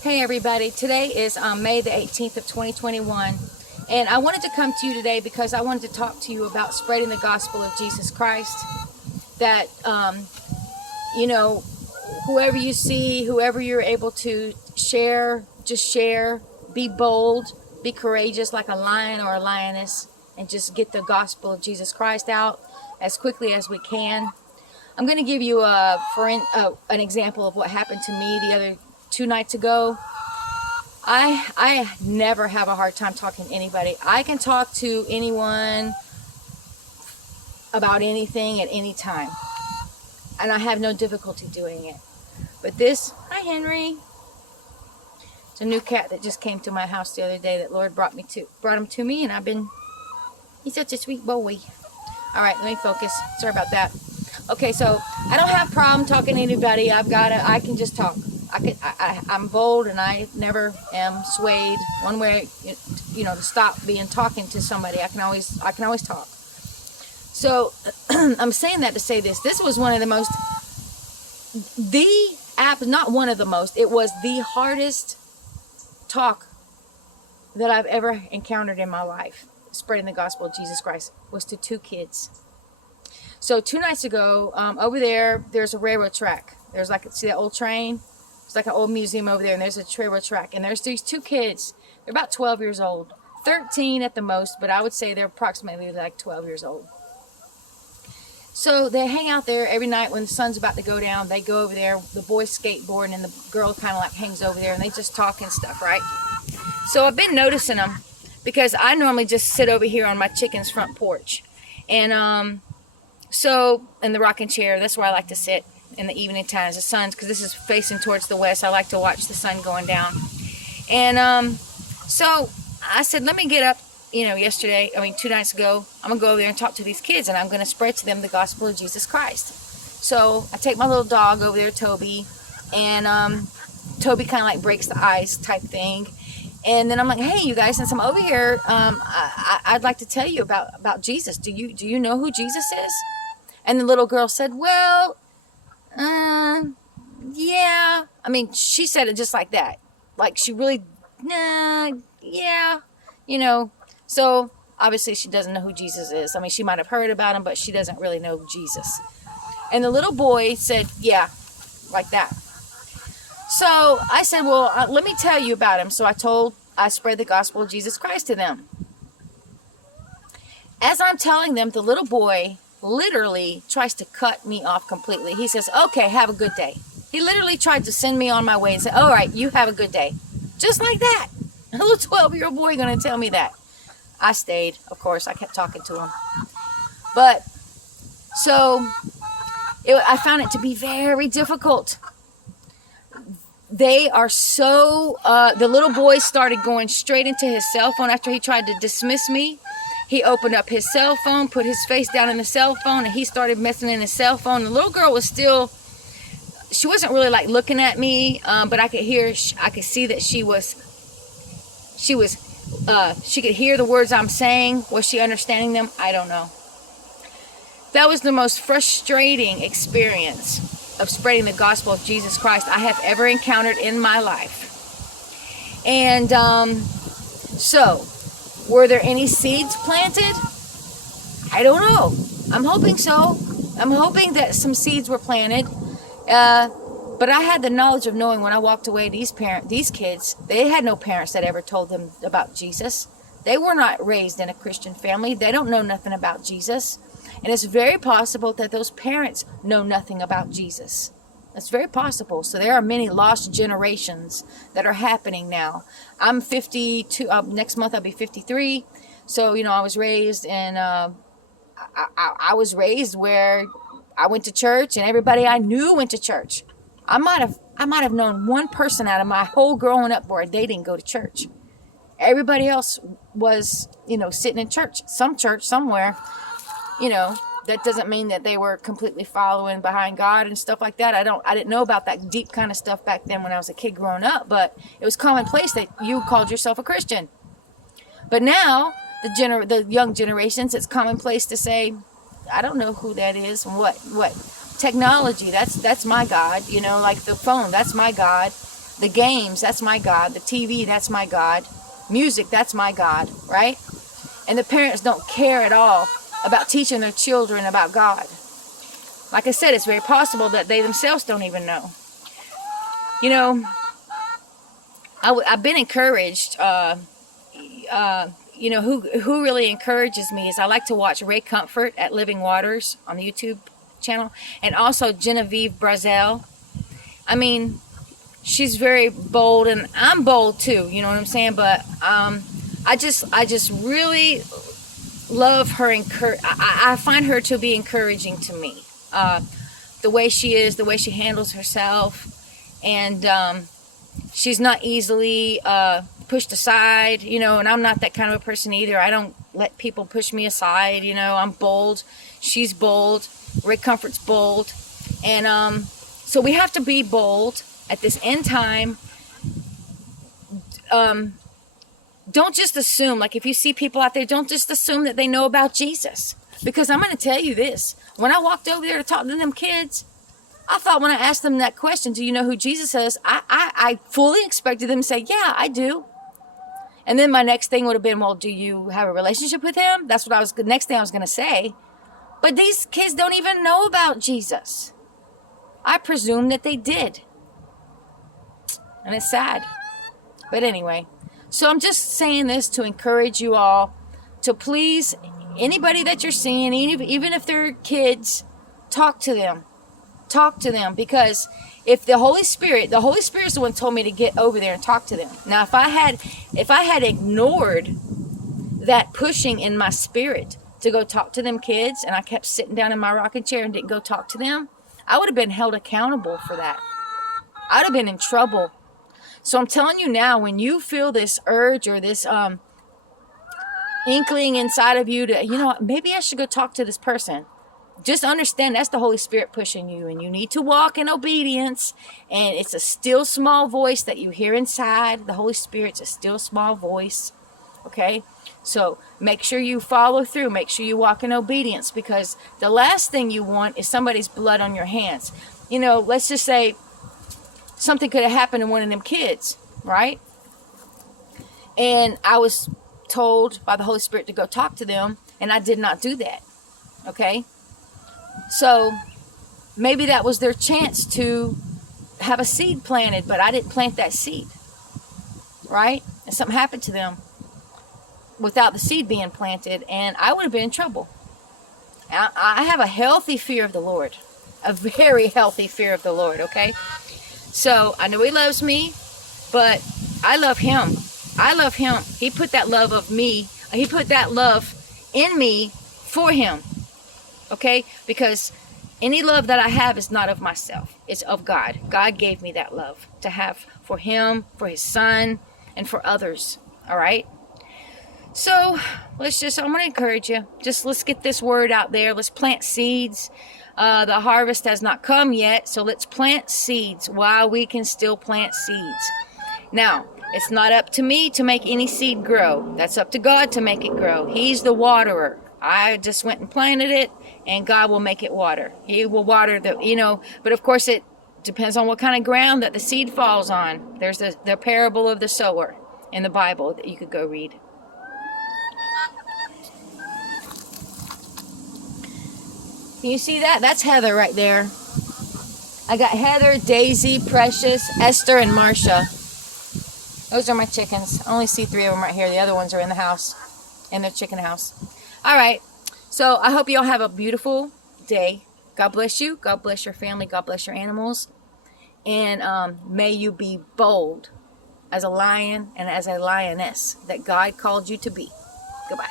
Hey everybody, today is May the 18th of 2021, and I wanted to come to you today because I wanted to talk to you about spreading the gospel of Jesus Christ. That, you know, whoever you see, whoever you're able to share, just share, be bold, be courageous like a lion or a lioness, and just get the gospel of Jesus Christ out as quickly as we can. I'm going to give you an example of what happened to me the other 2 nights ago. I never have a hard time talking to anybody. I can talk to anyone about anything at any time, and I have no difficulty doing it. But hi Henry. It's a new cat that just came to my house the other day that Lord brought him to me, and he's such a sweet boy. All right, let me focus. Sorry about that. Okay, so I don't have a problem talking to anybody. I can just talk. I'm bold, and I never am swayed one way, to stop talking to somebody. I can always talk. So I'm saying that to say this. This was one of it was the hardest talk that I've ever encountered in my life. Spreading the gospel of Jesus Christ was to 2 kids. So 2 nights ago, over there's a railroad track. See that old train? It's like an old museum over there, and there's a railroad track. And there's these 2 kids. They're about 12 years old. 13 at the most, but I would say they're approximately like 12 years old. So they hang out there every night when the sun's about to go down. They go over there. The boys skateboard, and the girl kind of like hangs over there, and they just talk and stuff, right? So I've been noticing them because I normally just sit over here on my chicken's front porch. And so in the rocking chair, that's where I like to sit in the evening times. The sun's, because this is facing towards the west, I like to watch the sun going down. And so I said, let me get up, 2 nights ago, I'm going to go over there and talk to these kids, and I'm going to spread to them the gospel of Jesus Christ. So I take my little dog over there, Toby, and Toby kind of like breaks the ice type thing. And then I'm like, hey, you guys, since I'm over here, I'd like to tell you about Jesus. Do you know who Jesus is? And the little girl said, well, yeah. She said it just like that. Like she really, yeah, So obviously she doesn't know who Jesus is. She might have heard about him, but she doesn't really know Jesus. And the little boy said, yeah, like that. So I said, well, let me tell you about him. So I spread the gospel of Jesus Christ to them. As I'm telling them, the little boy literally tries to cut me off completely. He says, okay, have a good day. He literally tried to send me on my way and say, all right, you have a good day. Just like that. A little 12-year-old boy going to tell me that. I stayed, of course. I kept talking to him. But, I found it to be very difficult. They are so, the little boy started going straight into his cell phone after he tried to dismiss me. He opened up his cell phone, put his face down in the cell phone, and he started messing in his cell phone. The little girl was she wasn't really like looking at me, but I could see that she could hear the words I'm saying. Was she understanding them? I don't know. That was the most frustrating experience of spreading the gospel of Jesus Christ I have ever encountered in my life. And so, were there any seeds planted? I don't know. I'm hoping so. I'm hoping that some seeds were planted. But I had the knowledge of knowing when I walked away, these kids, they had no parents that ever told them about Jesus. They were not raised in a Christian family. They don't know nothing about Jesus. And it's very possible that those parents know nothing about Jesus. It's very possible. So there are many lost generations that are happening now. I'm 52. Next month I'll be 53. So, I was raised in, I was raised where I went to church and everybody I knew went to church. I might have known one person out of my whole growing up where they didn't go to church. Everybody else was, sitting in church somewhere. That doesn't mean that they were completely following behind God and stuff like that. I didn't know about that deep kind of stuff back then when I was a kid growing up, but it was commonplace that you called yourself a Christian. But now, the young generations, it's commonplace to say, I don't know who that is. What technology? That's my God. Like the phone. That's my God. The games, that's my God. The TV, that's my God. Music, that's my God, right? And the parents don't care at all about teaching their children about God. Like I said, it's very possible that they themselves don't even know. You know, I've been encouraged. You know, who really encourages me is I like to watch Ray Comfort at Living Waters on the YouTube channel, and also Genevieve Brazel. I mean, she's very bold, and I'm bold too. You know what I'm saying? But I just really love her. I find her to be encouraging to me. The way she is, the way she handles herself, and she's not easily pushed aside, you know, and I'm not that kind of a person either. I don't let people push me aside, you know. I'm bold. She's bold. Rick Comfort's bold. And so we have to be bold at this end time. Don't just assume, like if you see people out there, don't just assume that they know about Jesus. Because I'm going to tell you this. When I walked over there to talk to them kids, I thought when I asked them that question, do you know who Jesus is? I fully expected them to say, yeah, I do. And then my next thing would have been, well, do you have a relationship with him? That's what the next thing I was going to say. But these kids don't even know about Jesus. I presume that they did. And it's sad. But anyway, so I'm just saying this to encourage you all to please, anybody that you're seeing, even if they're kids, talk to them. Talk to them, because if the Holy Spirit is the one who told me to get over there and talk to them. Now, if I had ignored that pushing in my spirit to go talk to them kids, and I kept sitting down in my rocking chair and didn't go talk to them, I would have been held accountable for that. I would have been in trouble. So I'm telling you now, when you feel this urge or this inkling inside of you to, you know, maybe I should go talk to this person, just understand that's the Holy Spirit pushing you, and you need to walk in obedience. And it's a still small voice that you hear inside. The Holy Spirit's a still small voice. Okay? So make sure you follow through. Make sure you walk in obedience, because the last thing you want is somebody's blood on your hands. You know, let's just say something could have happened to one of them kids, right? And I was told by the Holy Spirit to go talk to them, and I did not do that. Okay? So maybe that was their chance to have a seed planted, but I didn't plant that seed, right? And something happened to them without the seed being planted, and I would have been in trouble. I have a healthy fear of the Lord, a very healthy fear of the Lord, okay? So I know He loves me, but I love Him. I love Him. He put that love of me, He put that love in me for Him. Okay? Because any love that I have is not of myself. It's of God. God gave me that love to have for Him, for His Son, and for others. All right? So, I'm going to encourage you. Let's get this word out there. Let's plant seeds. The harvest has not come yet, so let's plant seeds while we can still plant seeds. Now, it's not up to me to make any seed grow. That's up to God to make it grow. He's the waterer. I just went and planted it, and God will make it water. He will water but of course it depends on what kind of ground that the seed falls on. There's the parable of the sower in the Bible that you could go read. Can you see that? That's Heather right there. I got Heather, Daisy, Precious, Esther, and Marcia. Those are my chickens. I only see 3 of them right here. The other ones are in the house, in their chicken house. All right. So I hope you all have a beautiful day. God bless you. God bless your family. God bless your animals. And may you be bold as a lion and as a lioness that God called you to be. Goodbye.